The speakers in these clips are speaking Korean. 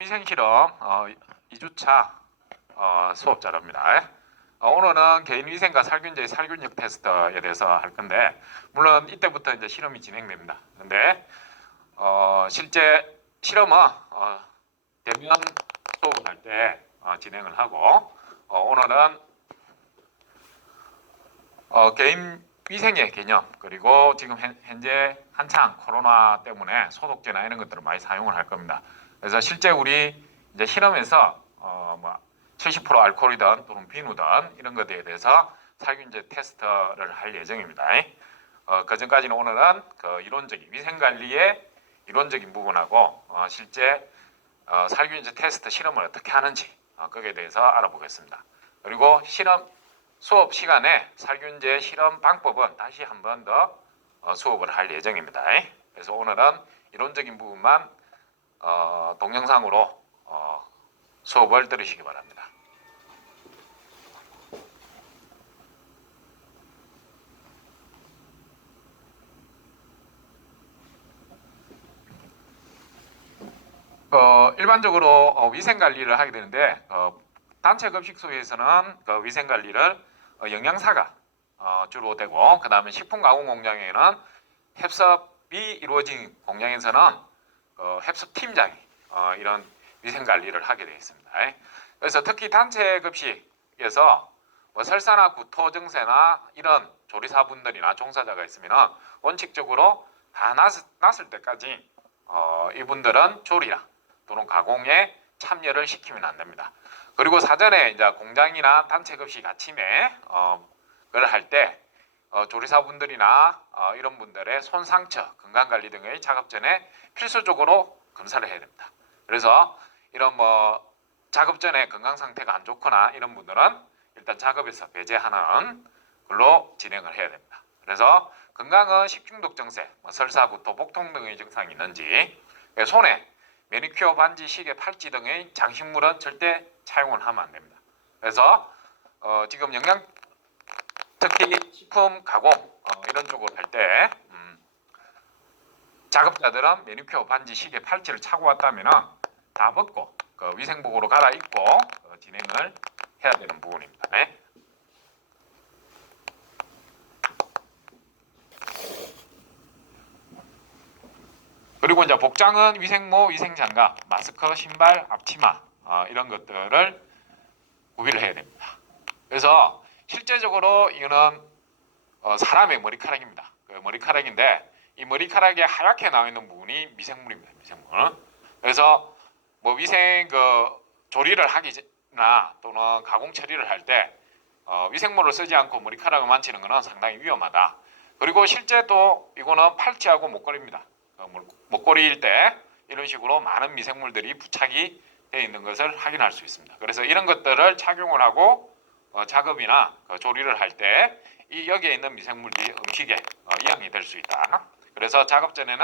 위생실험 2주차 수업 자료입니다. 오늘은 개인위생과 살균제의 살균력 테스트에 대해서 할 건데, 물론 이때부터 이제 실험이 진행됩니다. 근데 실제 실험은 대면 수업을 할 때 진행을 하고, 오늘은 개인 위생의 개념, 그리고 지금 현재 한창 코로나 때문에 소독제나 이런 것들을 많이 사용을 할 겁니다. 그래서 실제 우리 이제 실험에서 70% 알코올이든 또는 비누든 이런 것에 대해서 살균제 테스트를 할 예정입니다. 그 전까지는 오늘은 그 이론적인 위생관리의 이론적인 부분하고 실제 살균제 테스트 실험을 어떻게 하는지 거기에 대해서 알아보겠습니다. 그리고 수업 시간에 살균제 실험 방법은 다시 한 번 더 수업을 할 예정입니다. 그래서 오늘은 이론적인 부분만 동영상으로 수업을 들으시기 바랍니다. 일반적으로 위생관리를 하게 되는데, 단체 급식소에서는 그 위생관리를 영양사가 주로 되고, 그 다음에 식품가공공장에는 협섭이 이루어진 공장에서는 협섭팀장이 이런 위생관리를 하게 되어 있습니다. 그래서 특히 단체 급식에서 설사나 구토 증세나 이런 조리사분들이나 종사자가 있으면 원칙적으로 다 났을 때까지 이분들은 조리나 또는 가공에 참여를 시키면 안 됩니다. 그리고 사전에 이제 공장이나 단체 급식 아침에 그걸 할 때 조리사분들이나 이런 분들의 손 상처, 건강관리 등의 작업 전에 필수적으로 검사를 해야 됩니다. 그래서 이런 작업 전에 건강 상태가 안 좋거나 이런 분들은 일단 작업에서 배제하는 걸로 진행을 해야 됩니다. 그래서 건강은 식중독 증세, 설사, 구토, 복통 등의 증상이 있는지, 손에 매니큐어, 반지, 시계, 팔찌 등의 장식물은 절대 사용을 하면 안 됩니다. 그래서 지금 특히 식품 가공 이런 쪽으로 할 때 작업자들은 매니큐어, 반지, 시계, 팔찌를 차고 왔다면 다 벗고 그 위생복으로 갈아입고 진행을 해야 되는 부분입니다. 네? 그리고 이제 복장은 위생모, 위생장갑, 마스크, 신발, 앞치마 이런 것들을 구비를 해야 됩니다. 그래서 실제적으로 이거는 사람의 머리카락입니다. 그 머리카락인데 이 머리카락에 하얗게 나와 있는 부분이 미생물입니다. 미생물. 그래서 위생 조리를 하기나 또는 가공 처리를 할 때 위생물을 쓰지 않고 머리카락을 만지는 것은 상당히 위험하다. 그리고 실제 또 이거는 팔찌하고 목걸이입니다. 목걸이일 때 이런 식으로 많은 미생물들이 부착이 되어 있는 것을 확인할 수 있습니다. 그래서 이런 것들을 착용을 하고 작업이나 조리를 할 때 여기에 있는 미생물들이 음식에 이양이 될 수 있다. 그래서 작업 전에는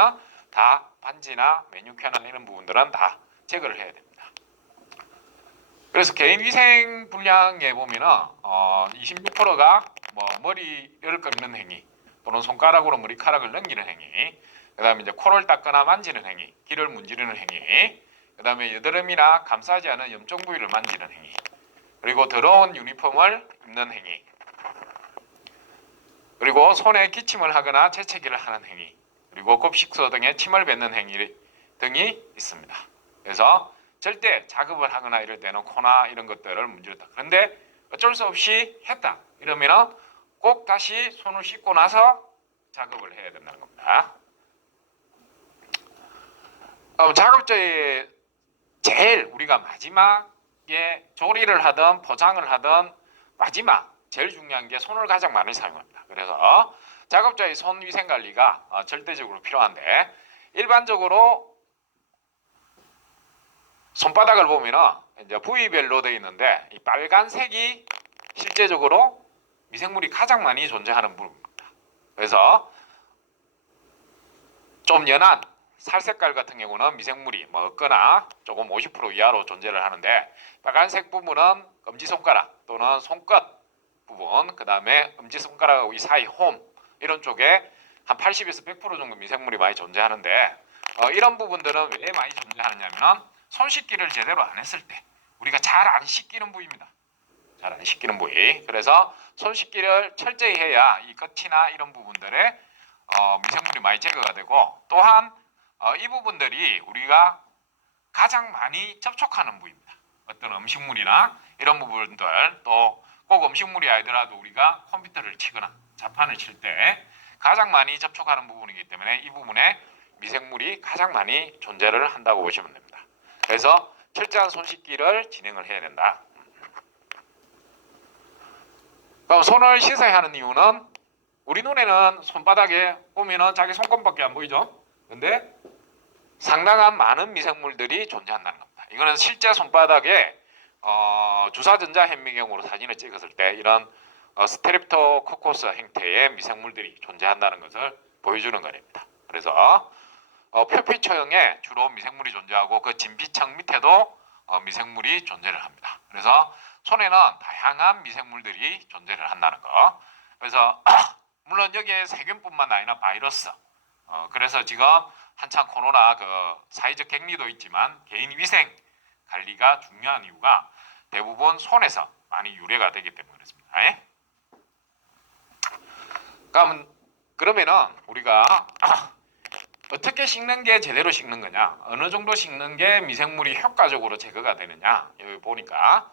다 반지나 매니큐어나 이런 부분들은 다 제거를 해야 됩니다. 그래서 개인 위생 분량에 보면은 26%가 머리를 긁는 행위 또는 손가락으로 머리카락을 넘기는 행위, 그다음에 이제 코를 닦거나 만지는 행위, 귀를 문지르는 행위, 그다음에 여드름이나 감싸지 않은 염증 부위를 만지는 행위, 그리고 더러운 유니폼을 입는 행위, 그리고 손에 기침을 하거나 재채기를 하는 행위, 그리고 급식소 등에 침을 뱉는 행위 등이 있습니다. 그래서 절대 작업을 하거나 이럴 때는 코나 이런 것들을 문지르다. 그런데 어쩔 수 없이 했다 이러면 꼭 다시 손을 씻고 나서 작업을 해야 된다는 겁니다. 작업자의 제일 우리가 마지막에 조리를 하든 포장을 하든 마지막 제일 중요한 게 손을 가장 많이 사용합니다. 그래서 작업자의 손 위생 관리가 절대적으로 필요한데, 일반적으로 손바닥을 보면은 이제 부위별로 되어 있는데 이 빨간색이 실제적으로 미생물이 가장 많이 존재하는 부분입니다. 그래서 좀 연한 살 색깔 같은 경우는 미생물이 없거나 조금 50% 이하로 존재를 하는데, 빨간색 부분은 엄지손가락 또는 손끝 부분, 그 다음에 엄지손가락하고 이 사이 홈 이런 쪽에 한 80에서 100% 정도 미생물이 많이 존재하는데, 이런 부분들은 왜 많이 존재하느냐면 손 씻기를 제대로 안 했을 때 우리가 잘 안 씻기는 부위입니다. 잘 안 씻기는 부위. 그래서 손 씻기를 철저히 해야 이 끝이나 이런 부분들에 미생물이 많이 제거가 되고, 또한 이 부분들이 우리가 가장 많이 접촉하는 부위입니다. 어떤 음식물이나 이런 부분들, 또 꼭 음식물이 아니더라도 우리가 컴퓨터를 치거나 자판을 칠 때 가장 많이 접촉하는 부분이기 때문에 이 부분에 미생물이 가장 많이 존재를 한다고 보시면 됩니다. 그래서 철저한 손 씻기를 진행을 해야 된다. 그럼 손을 씻어야 하는 이유는, 우리 눈에는 손바닥에 보면은 자기 손톱밖에 안 보이죠? 근데 상당한 많은 미생물들이 존재한다는 겁니다. 이거는 실제 손바닥에 주사전자 현미경으로 사진을 찍었을 때 이런 스트랩토코커스 형태의 미생물들이 존재한다는 것을 보여주는 거입니다. 그래서 표피처형에 주로 미생물이 존재하고 그 진피층 밑에도 미생물이 존재를 합니다. 그래서 손에는 다양한 미생물들이 존재를 한다는 거. 그래서 물론 여기에 세균뿐만 아니라 바이러스, 그래서 지금 한창 코로나 그 사회적 격리도 있지만 개인 위생 관리가 중요한 이유가 대부분 손에서 많이 유래가 되기 때문에 그렇습니다. 그러면은 우리가 어떻게 씻는 게 제대로 씻는 거냐, 어느 정도 씻는 게 미생물이 효과적으로 제거가 되느냐, 여기 보니까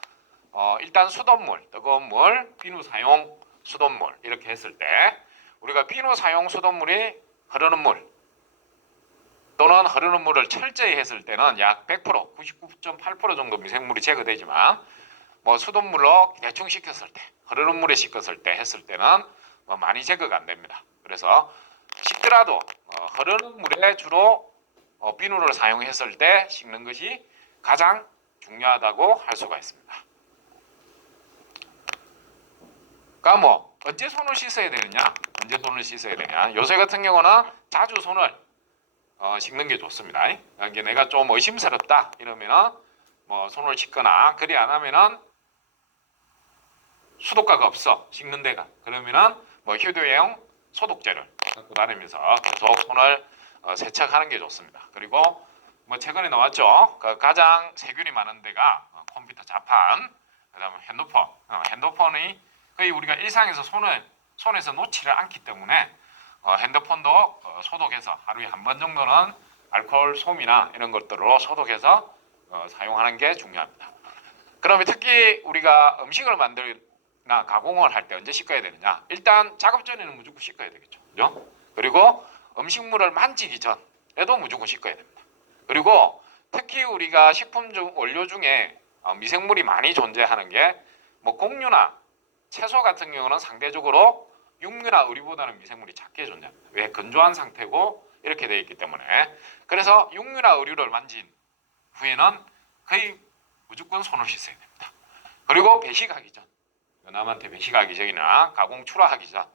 일단 수돗물, 뜨거운 물, 비누 사용 수돗물 이렇게 했을 때, 우리가 비누 사용 수돗물이 흐르는 물 또는 흐르는 물을 철저히 했을 때는 약 100%, 99.8% 정도 미생물이 제거되지만, 뭐 수돗물로 대충 씻겼을 때, 흐르는 물에 씻겼을 때 했을 때는 많이 제거가 안 됩니다. 그래서 씻더라도 흐르는 물에 주로 비누를 사용했을 때 씻는 것이 가장 중요하다고 할 수가 있습니다. 그러니까 뭐 언제 손을 씻어야 되느냐, 언제 손을 씻어야 되냐, 요새 같은 경우는 자주 손을 씻는 게 좋습니다. 그러니까 내가 좀 의심스럽다 이러면은 뭐 손을 씻거나, 그리 안 하면은 수도가가 없어 씻는 데가, 그러면은 뭐 휴대용 소독제를 갖고 다니면서 계속 손을 세척하는 게 좋습니다. 그리고 뭐 최근에 나왔죠. 그 가장 세균이 많은 데가 컴퓨터 자판, 그다음에 핸드폰. 핸드폰이 거의 우리가 일상에서 손에서 놓지를 않기 때문에 핸드폰도 소독해서 하루에 한 번 정도는 알코올 솜이나 이런 것들로 소독해서 사용하는 게 중요합니다. 그러면 특히 우리가 음식을 만들나 가공을 할 때 언제 씻어야 되느냐? 일단 작업 전에는 무조건 씻어야 되겠죠. 그죠? 그리고 음식물을 만지기 전에도 무조건 씻어야 됩니다. 그리고 특히 우리가 식품 중 원료 중에 미생물이 많이 존재하는 게 뭐 곡류나 채소 같은 경우는 상대적으로 육류나 의류보다는 미생물이 작게 존재합니다. 왜? 건조한 상태고 이렇게 되어 있기 때문에. 그래서 육류나 의류를 만진 후에는 거의 무조건 손을 씻어야 됩니다. 그리고 배식하기 전, 남한테 배식하기 전이나 가공 출하하기 전,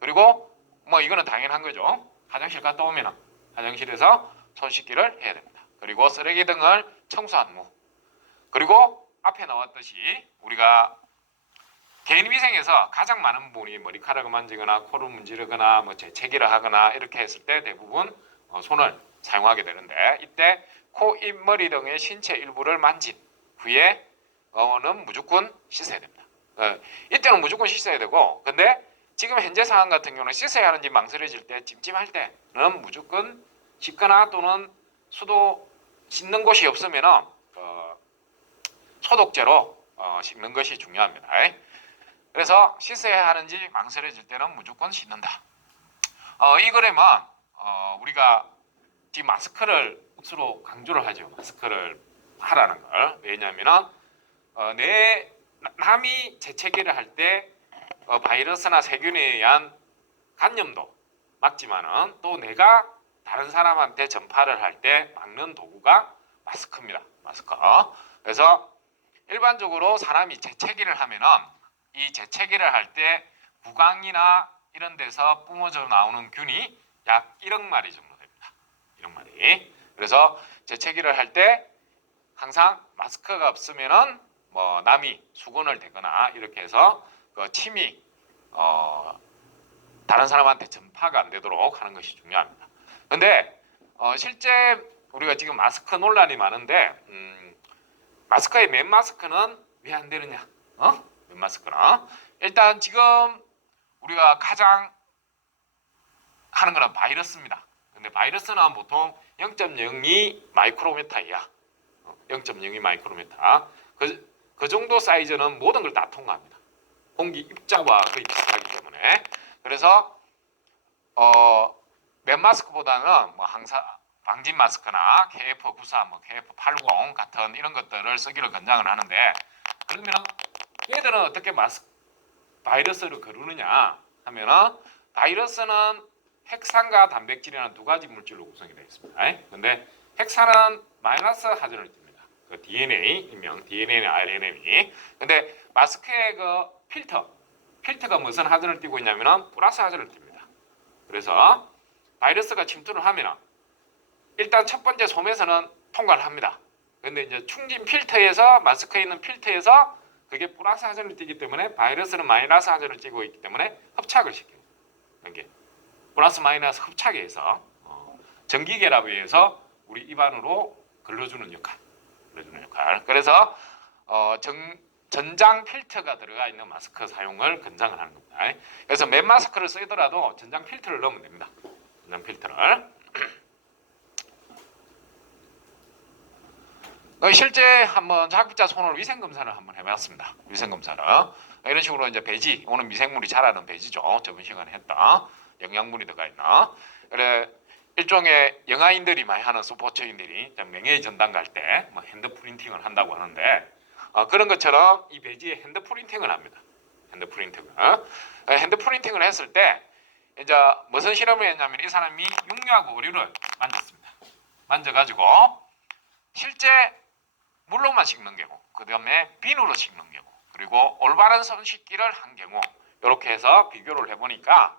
그리고 뭐 이거는 당연한 거죠. 화장실 갔다 오면 화장실에서 손 씻기를 해야 됩니다. 그리고 쓰레기 등을 청소한 후, 그리고 앞에 나왔듯이 우리가 개인 위생에서 가장 많은 부분이 머리카락을 만지거나 코를 문지르거나 뭐 재채기를 하거나 이렇게 했을 때 대부분 손을 사용하게 되는데, 이때 코, 입, 머리 등의 신체 일부를 만진 후에는 무조건 씻어야 됩니다. 이때는 무조건 씻어야 되고, 근데 지금 현재 상황 같은 경우는 씻어야 하는지 망설여질 때, 찜찜할 때는 무조건 씻거나 또는 씻는 곳이 없으면 소독제로 씻는 것이 중요합니다. 그래서 씻어야 하는지 망설여질 때는 무조건 씻는다. 이 그림은 우리가 지금 마스크를 억수로 강조를 하죠. 마스크를 하라는 걸. 왜냐하면 남이 재채기를 할 때 바이러스나 세균에 의한 감염도 막지만은 또 내가 다른 사람한테 전파를 할 때 막는 도구가 마스크입니다. 마스크. 그래서 일반적으로 사람이 재채기를 하면은 이 재채기를 할 때 구강이나 이런 데서 뿜어져 나오는 균이 약 1억 마리 정도 됩니다. 1억 마리. 그래서 재채기를 할 때 항상 마스크가 없으면은 뭐 남이 수건을 대거나 이렇게 해서 그 침이 다른 사람한테 전파가 안 되도록 하는 것이 중요합니다. 근데 실제 우리가 지금 마스크 논란이 많은데 마스크의 맨 마스크는 왜 안 되느냐? 맨 마스크는 일단 지금 우리가 가장 하는 거는 바이러스입니다. 근데 바이러스는 보통 0.02 마이크로미터야. 0.02 마이크로미터. 그 정도 사이즈는 모든 걸 다 통과합니다. 공기 입자와 거의 비슷하기 때문에. 그래서 맨 마스크보다는 뭐 항상 방진 마스크나 KF94, 뭐 KF80 같은 이런 것들을 쓰기를 권장을 하는데, 그러면 얘들은 어떻게 바이러스를 거르느냐 하면은, 바이러스는 핵산과 단백질이라는 두 가지 물질로 구성이 되어 있습니다. 근데 핵산은 마이너스 하전을 띱니다. 그 DNA, 일명 DNA나 RNA이. 근데 마스크의 그 필터가 무슨 하전을 띠고 있냐면은 플러스 하전을 띱니다. 그래서 바이러스가 침투를 하면은 일단 첫 번째 솜에서는 통과를 합니다. 근데 이제 충진 필터에서, 마스크에 있는 필터에서 그게 플러스 하전을 띠기 때문에 바이러스는 마이너스 하전을 띠고 있기 때문에 합착을 시킵니다. 이게 플러스 마이너스 합착에 해서 전기 결합에 의해서 우리 입안으로 걸러주는 역할. 그래서 전장 필터가 들어가 있는 마스크 사용을 권장을 하는 겁니다. 그래서 맨 마스크를 쓰더라도 전장 필터를 넣으면 됩니다. 전장 필터를. 실제 한번 자급자 손으로 위생 검사를 한번 해봤습니다. 위생 검사를 이런 식으로 이제 배지, 오늘 미생물이 자라는 배지죠. 저번 시간에 했다. 영양분이 들어가 있나. 그래 일종의 영아인들이 많이 하는 스포츠인들이 명예 전당 갈 때 뭐 핸드 프린팅을 한다고 하는데, 그런 것처럼 이 배지에 핸드 프린팅을 합니다. 핸드 프린팅을 했을 때 이제 무슨 실험을 했냐면, 이 사람이 육류하고 오류를 만졌습니다. 만져가지고 실제 물로만 씻는 경우, 그 다음에 비누로 씻는 경우, 그리고 올바른 손 씻기를 한 경우, 이렇게 해서 비교를 해보니까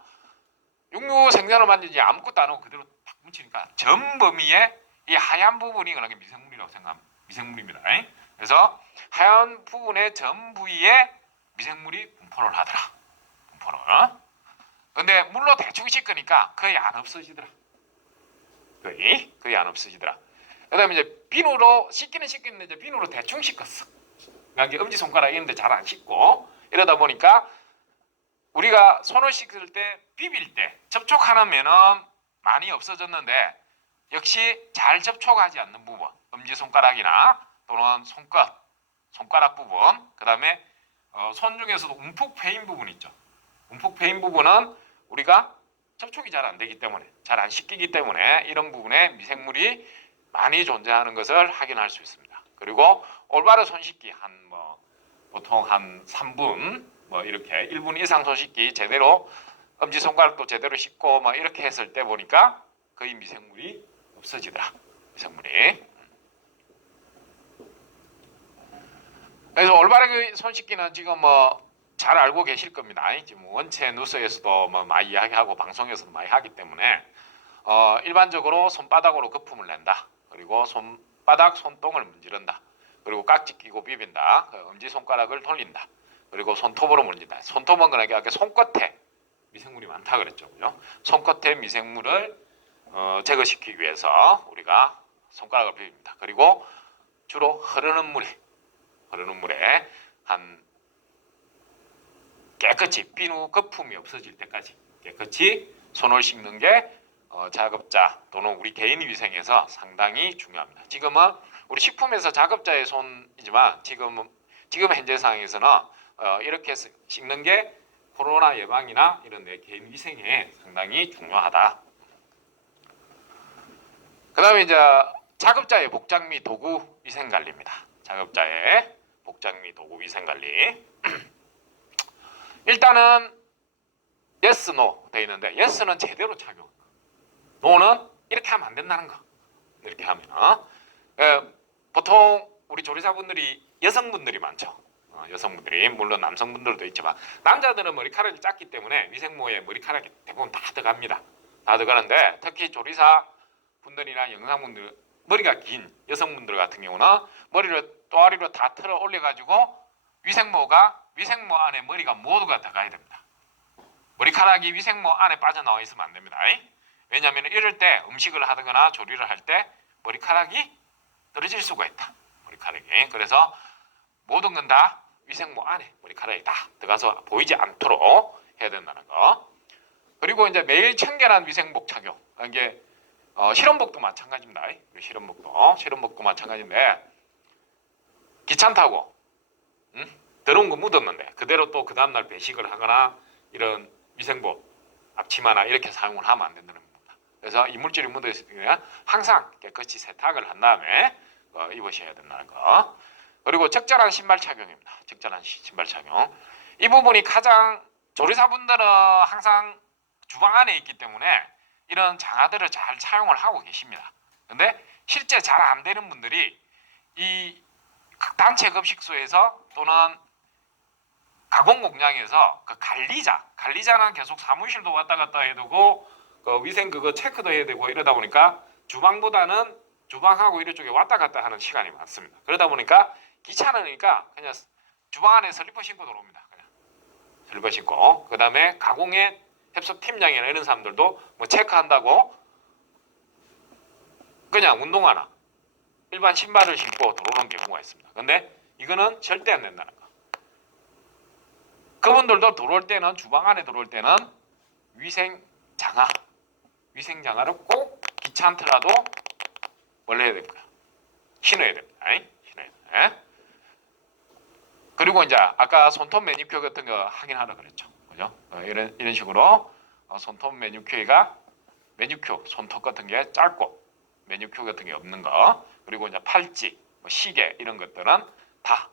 육류 생선을 만지지 아무것도 안 하고 그대로 딱 묻히니까 전 범위에 이 하얀 부분이 그렇게 미생물이라고 생각합니다. 미생물입니다. 그래서 하얀 부분의 전 부위에 미생물이 분포를 하더라. 분포를. 근데 물로 대충 씻으니까 거의 안 없어지더라. 거의 안 없어지더라. 그다음에 이제 비누로 씻기는 씻기는데 이제 비누로 대충 씻었어. 그러니까 엄지 손가락 있는데 잘 안 씻고, 이러다 보니까 우리가 손을 씻을 때, 비빌 때 접촉하면은 많이 없어졌는데, 역시 잘 접촉하지 않는 부분, 엄지 손가락이나 또는 손가락 부분, 그 다음에 손 중에서도 움푹 패인 부분 있죠. 움푹 패인 부분은 우리가 접촉이 잘 안 되기 때문에, 잘 안 씻기기 때문에 이런 부분에 미생물이 많이 존재하는 것을 확인할 수 있습니다. 그리고 올바른 손 씻기 보통 한 3분 이렇게 1분 이상 손 씻기 제대로, 엄지 손가락도 제대로 씻고 이렇게 했을 때 보니까 거의 미생물이 없어지더라. 미생물이. 그래서 올바르게 손 씻기는 지금 잘 알고 계실 겁니다. 지금 원체 뉴스에서도 많이 이야기하고 방송에서도 많이 하기 때문에 일반적으로 손바닥으로 거품을 낸다. 그리고 손바닥 손등을 문지른다. 그리고 깍지 끼고 비빈다. 엄지손가락을 돌린다. 그리고 손톱으로 문진다. 손톱은 그러니까 손끝에 미생물이 많다 그랬죠. 그죠? 손끝에 미생물을 제거시키기 위해서 우리가 손가락을 비빕니다. 그리고 주로 흐르는 물에 한 깨끗이 비누 거품이 없어질 때까지 깨끗이 손을 씻는 게 작업자 또는 우리 개인 위생에서 상당히 중요합니다. 지금은 우리 식품에서 작업자의 손이지만 지금 현재 상황에서는 이렇게 씻는 게 코로나 예방이나 이런 내 개인 위생에 상당히 중요하다. 그 다음에 이제 작업자의 복장 및 도구 위생 관리입니다. 작업자의 복장 및 도구 위생 관리. 일단은 yes, no 돼 있는데 yes는 제대로 착용, no는 이렇게 하면 안 된다는 거. 이렇게 하면 보통 우리 조리사분들이 여성분들이 많죠. 여성분들이, 물론 남성분들도 있지만 남자들은 머리카락이 작기 때문에 위생모에 머리카락이 대부분 다 들어갑니다. 다 들어가는데 특히 조리사 분들이나 영상분들 머리가 긴 여성분들 같은 경우는 머리를 또아리로 다 틀어 올려가지고 위생모 안에 머리가 모두가 들어가야 됩니다. 머리카락이 위생모 안에 빠져나와 있으면 안 됩니다. 왜냐하면 이럴 때 음식을 하거나 조리를 할 때 머리카락이 떨어질 수가 있다. 머리카락이. 그래서 모든 건 다 위생모 안에 머리카락이 다 들어가서 보이지 않도록 해야 된다는 거. 그리고 이제 매일 청결한 위생복 착용. 이게 실험복도 마찬가지입니다. 실험복도 마찬가지인데 귀찮다고 더러운 거 묻었는데 그대로 또 그 다음날 배식을 하거나 이런 위생복 앞치마나 이렇게 사용을 하면 안 된다는 겁니다. 그래서 이물질이 묻어 있으면 항상 깨끗이 세탁을 한 다음에 입으셔야 된다는 거. 그리고 적절한 신발 착용입니다. 적절한 신발 착용. 이 부분이 가장 조리사분들은 항상 주방 안에 있기 때문에 이런 장화들을 잘 사용을 하고 계십니다. 근데 실제 잘 안 되는 분들이 이 단체 급식소에서 또는 가공 공장에서 그 관리자는 계속 사무실도 왔다 갔다 해야 되고 그 위생 그거 체크도 해야 되고 이러다 보니까 주방보다는 주방하고 이런 쪽에 왔다 갔다 하는 시간이 많습니다. 그러다 보니까 귀찮으니까 그냥 주방 안에 슬리퍼 신고 들어옵니다. 그냥 슬리퍼 신고. 그 다음에 가공의 협섭 팀장이나 이런 사람들도 뭐 체크한다고 그냥 운동화나 일반 신발을 신고 들어오는 경우가 있습니다. 근데 이거는 절대 안 된다는 거. 그분들도 들어올 때는 주방 안에 들어올 때는 위생 장화를 꼭 귀찮더라도 원래 해야 됩니다. 신어야 됩니다. 신어야 돼. 그리고 이제 아까 손톱 매니큐어 같은 거 하긴 하라 그랬죠. 그죠? 이런 식으로 손톱 매니큐어가 손톱 같은 게 짧고 매니큐어 같은 게 없는 거. 그리고 이제 팔찌, 시계 이런 것들은 다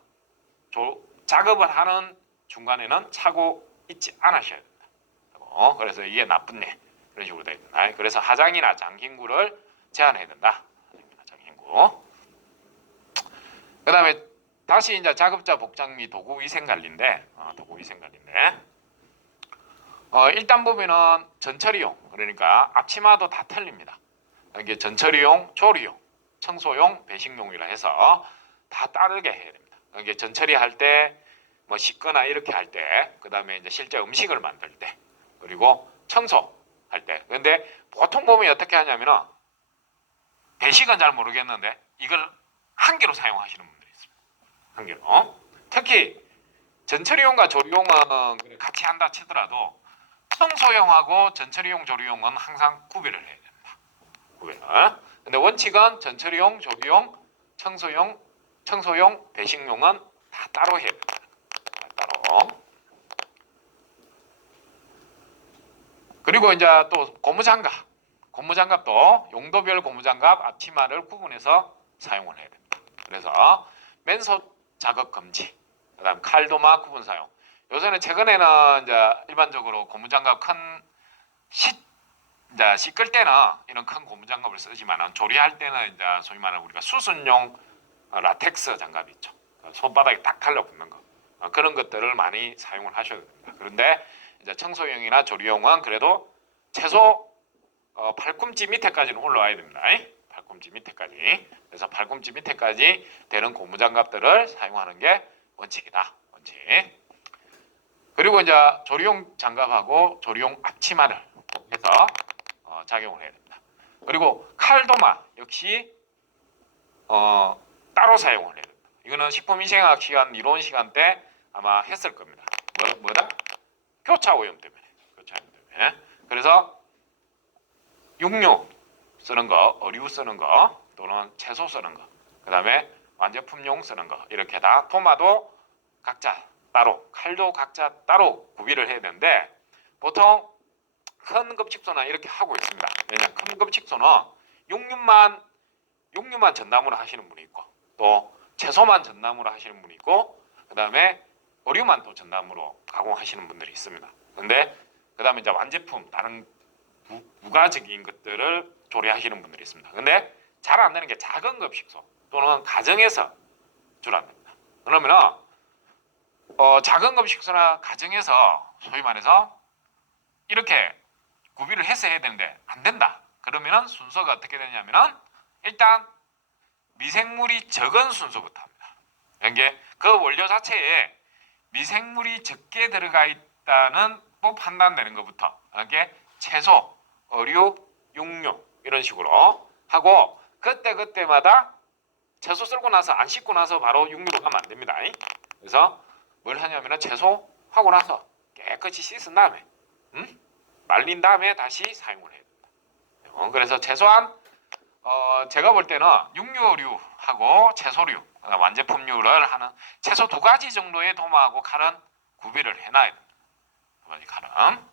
작업을 하는 중간에는 차고 있지 않으셔야 된다. 그래서 이게 나쁜 일 이런 식으로 되어 있다. 그래서 하장이나 장신구를 제한해야 된다. 장신구. 그다음에 다시 이제 작업자 복장 및 도구 위생 관리인데, 일단 보면은 전처리용 그러니까 앞치마도 다 틀립니다. 이게 전처리용, 조리용, 청소용, 배식용이라 해서 다 다르게 해야 됩니다. 이게 전처리 할 때 뭐 씻거나 이렇게 할 때, 그다음에 이제 실제 음식을 만들 때, 그리고 청소할 때. 근데 보통 보면 어떻게 하냐면은 배식은 잘 모르겠는데 이걸 한 개로 사용하시는 분들이 있습니다. 한 개로. 특히 전처리용과 조리용은 같이 한다 치더라도 청소용하고 전처리용, 조리용은 항상 구별을 해야 됩니다. 구별을. 근데 원칙은 전처리용, 조리용, 청소용, 배식용은 다 따로 해야 됩니다. 따로. 그리고 이제 또 고무장갑도 용도별 고무장갑 앞치마를 구분해서 사용을 해야 됩니다. 그래서 맨손 작업 금지. 그다음 칼도마 구분 사용. 요새는 최근에는 이제 일반적으로 고무장갑 이제 씻을 때는 이런 큰 고무장갑을 쓰지만은 조리할 때는 이제 소위 말하는 우리가 수순용 라텍스 장갑이 있죠. 손바닥에 딱 달라붙는 거. 그런 것들을 많이 사용을 하셔야 됩니다. 그런데 이제 청소용이나 조리용은 그래도 최소 팔꿈치 밑에까지는 올라와야 됩니다. 팔꿈치 밑에까지. 그래서 팔꿈치 밑에까지 되는 고무장갑들을 사용하는 게 원칙이다. 원칙. 그리고 이제 조리용 장갑하고 조리용 앞치마를 해서 작용을 해야 됩니다. 그리고 칼도마 역시 따로 사용을 해야 됩니다. 이거는 식품위생학 시간 이론 시간 때 아마 했을 겁니다. 뭐다? 교차 오염 때문에. 그래서 육류 쓰는 거, 어류 쓰는 거, 또는 채소 쓰는 거, 그 다음에 완제품용 쓰는 거 이렇게 다 토마도 각자 따로, 칼도 각자 따로 구비를 해야 되는데 보통 큰 급식소나 이렇게 하고 있습니다. 왜냐하면 큰 급식소는 육류만 전담으로 하시는 분이 있고 또 채소만 전담으로 하시는 분이 있고 그 다음에 어류만 또 전담으로 가공하시는 분들이 있습니다. 근데 그 다음에 이제 완제품 다른 부가적인 것들을 조리하시는 분들이 있습니다. 근데 잘 안 되는 게 작은 급식소 또는 가정에서 주로 안 됩니다. 그러면은 작은 급식소나 가정에서 소위 말해서 이렇게 구비를 해서 해야 되는데 안 된다. 그러면은 순서가 어떻게 되냐면은 일단 미생물이 적은 순서부터 합니다. 이게 그 원료 자체에 미생물이 적게 들어가 있다는 또 판단되는 것부터 이게 채소, 어류, 육류 이런 식으로 하고 그때마다 채소 썰고 나서 안 씻고 나서 바로 육류로 가면 안 됩니다. 그래서 뭘 하냐면은 채소하고 나서 깨끗이 씻은 다음에 말린 다음에 다시 사용을 해야 된다. 그래서 최소한 제가 볼 때는 육류류하고 채소류, 완제품류를 하는 채소 2가지 정도의 도마하고 칼은 구비를 해놔야 된다. 2가지 칼은.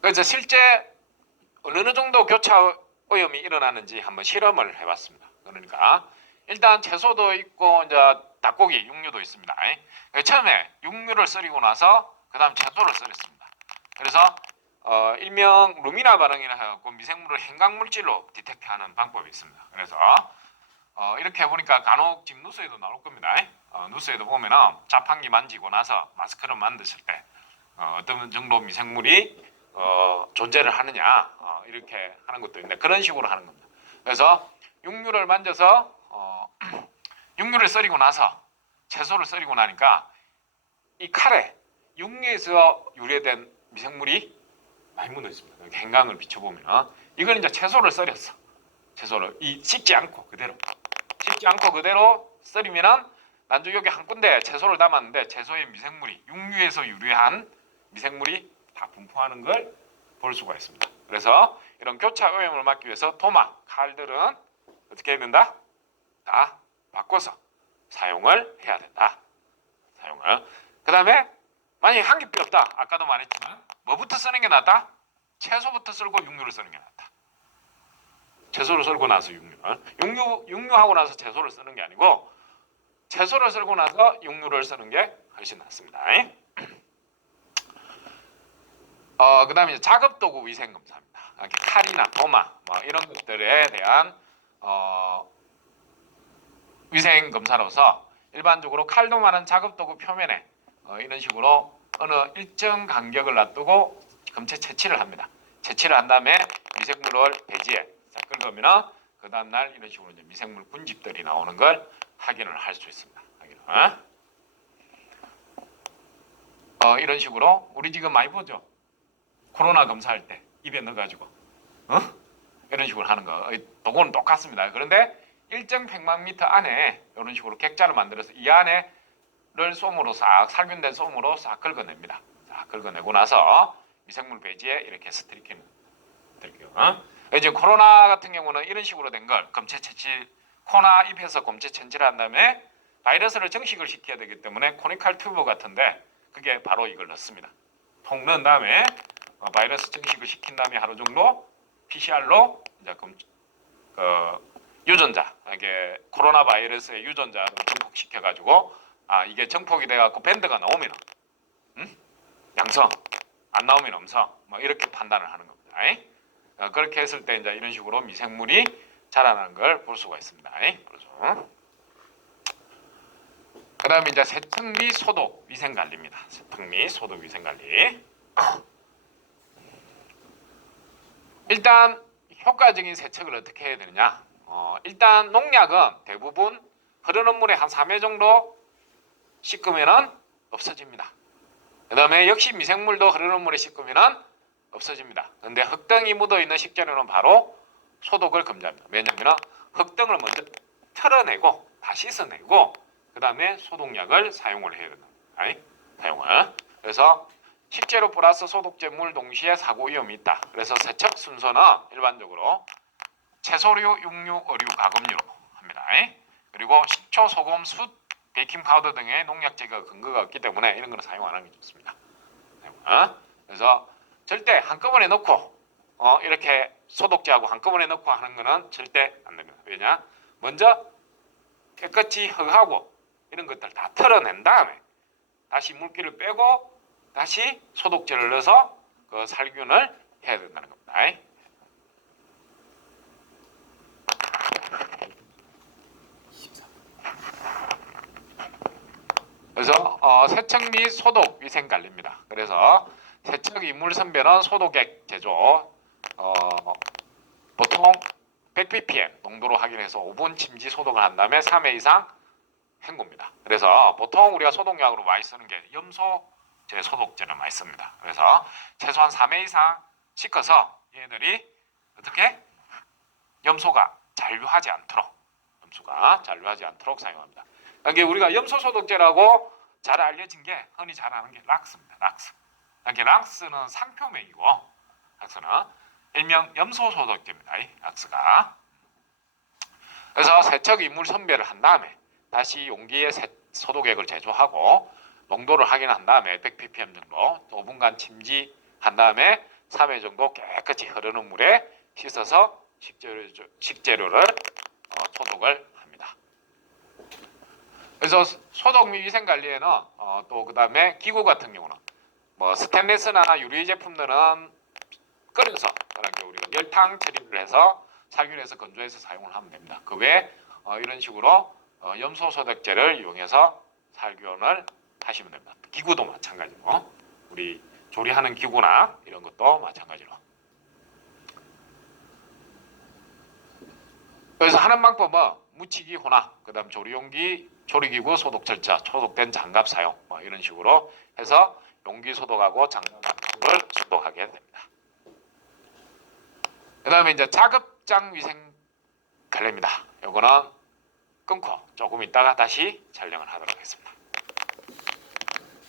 그래서 실제 어느 정도 교차 오염이 일어나는지 한번 실험을 해봤습니다. 그러니까 일단 채소도 있고 이제 닭고기, 육류도 있습니다. 처음에 육류를 썰이고 나서 그다음 채소를 썰었습니다. 그래서 일명 루미나 반응이라 해갖고 미생물을 행강물질로 디텍트하는 방법이 있습니다. 그래서 이렇게 해보니까 간혹 지금 뉴스에도 나올 겁니다. 뉴스에도 보면은 자판기 만지고 나서 마스크를 만드실 때 어떤 정도 미생물이 존재를 하느냐 이렇게 하는 것도 있는데 그런 식으로 하는 겁니다. 그래서 육류를 만져서 육류를 썰이고 나서 채소를 썰이고 나니까 이 칼에 육류에서 유래된 미생물이 많이 묻어 있습니다. 행강을 비춰보면 이건 이제 채소를 썰었어. 채소를 씻지 않고 그대로 썰이면은 난주 여기 한 군데 채소를 담았는데 채소의 미생물이 육류에서 유래한 미생물이 다 분포하는 걸 볼 수가 있습니다. 그래서 이런 교차 오염을 막기 위해서 도마, 칼들은 어떻게 해야 된다? 다 바꿔서 사용을 해야 된다. 사용을. 그 다음에 만약에 한 개 필요 없다. 아까도 말했지만 뭐부터 쓰는 게 낫다? 채소부터 썰고 육류를 쓰는 게 낫다. 채소를 썰고 나서 육류하고 나서 채소를 쓰는 게 아니고 채소를 썰고 나서 육류를 쓰는 게 훨씬 낫습니다. 그 다음에 작업도구 위생검사입니다. 칼이나 도마 이런 것들에 대한 위생검사로서 일반적으로 칼, 도마는 작업도구 표면에 이런 식으로 어느 일정 간격을 놔두고 검체 채취를 합니다. 채취를 한 다음에 미생물을 배지에 싹 긁으면 그 다음날 이런 식으로 이제 미생물 군집들이 나오는 걸 확인을 할 수 있습니다. 이런 식으로 우리 지금 많이 보죠. 코로나 검사할 때 입에 넣어가지고 이런 식으로 하는 거 도구는 똑같습니다. 그런데 일정 100만 미터 안에 이런 식으로 객자를 만들어서 이 안에를 솜으로 싹 살균된 솜으로 싹 긁어냅니다. 싹 긁어내고 나서 미생물 배지에 이렇게 스트리킹 드릴게요. 이제 코로나 같은 경우는 이런 식으로 된 걸 검체 채취 코나 잎에서 검체 채취를 한 다음에 바이러스를 정식을 시켜야 되기 때문에 코니칼 튜브 같은데 그게 바로 이걸 넣습니다. 통 넣은 다음에 바이러스 정식을 시킨 다음에 하루 정도 PCR로 이제 유전자, 이게 코로나 바이러스의 유전자를 증폭시켜 가지고 이게 정폭이 돼 갖고 밴드가 나오면 양성, 안 나오면 음성, 이렇게 판단을 하는 겁니다. 그렇게 했을 때 이제 이런 식으로 미생물이 자라나는 걸 볼 수가 있습니다. 그렇죠. 그다음에 이제 세척 및 소독 위생 관리입니다. 세척 및 소독 위생 관리. 일단 효과적인 세척을 어떻게 해야 되느냐? 일단 농약은 대부분 흐르는 물에 한 3회 정도 씻으면은 없어집니다. 그 다음에 역시 미생물도 흐르는 물에 씻으면은 없어집니다. 근데 흙등이 묻어있는 식재료는 바로 소독을 금지합니다. 왜냐하면 흙등을 먼저 털어내고 다 씻어내고 그 다음에 소독약을 사용을 해야 된다. 사용을. 그래서 식재료 플러스 소독제 물 동시에 사고 위험이 있다. 그래서 세척 순서는 일반적으로 채소류, 육류, 어류, 가금류로 합니다. 그리고 식초, 소금, 숯, 베이킹 파우더 등의 농약 제거 근거가 없기 때문에 이런 거는 사용 안 하는 게 좋습니다. 그래서 절대 한꺼번에 넣고 이렇게 소독제하고 한꺼번에 넣고 하는 거는 절대 안 됩니다. 왜냐? 먼저 깨끗이 흙하고 이런 것들 다 털어낸 다음에 다시 물기를 빼고 다시 소독제를 넣어서 그 살균을 해야 된다는 겁니다. 그래서 세척 및 소독 위생 관리입니다. 그래서 세척 이물 선별은 소독액 제조 보통 100ppm 농도로 확인해서 5분 침지 소독을 한 다음에 3회 이상 헹굽니다. 그래서 보통 우리가 소독약으로 많이 쓰는 게 염소제 소독제를 많이 씁니다. 그래서 최소한 3회 이상 씻어서 얘들이 어떻게 염소가 잔류하지 않도록 사용합니다. 이게 우리가 염소 소독제라고 잘 알려진 게 흔히 잘 아는 게 락스입니다. 락스. 이게 락스는 상표명이고 락스는 일명 염소 소독제입니다. 락스가. 그래서 세척 이물 선별을 한 다음에 다시 용기에 소독액을 제조하고 농도를 확인한 다음에 100ppm 정도 5분간 침지한 다음에 3회 정도 깨끗이 흐르는 물에 씻어서 식재료를 소독을 합니다. 그래서 소독 및 위생 관리에는 또 그다음에 기구 같은 경우는 뭐 스테인리스나 유리 제품들은 끓여서 우리가 열탕 처리를 해서 살균해서 건조해서 사용을 하면 됩니다. 그 외에 이런 식으로 염소 소독제를 이용해서 살균을 하시면 됩니다. 기구도 마찬가지로 우리 조리하는 기구나 이런 것도 마찬가지로. 그래서 하는 방법은 묻히기 혼합, 그다음 조리용기, 조리기구 소독 절차, 소독된 장갑 사용 이런 식으로 해서 용기 소독하고 장갑을 소독하게 됩니다. 그다음에 이제 작업장 위생 관리입니다. 요거는 끊고 조금 있다가 다시 촬영을 하도록 하겠습니다.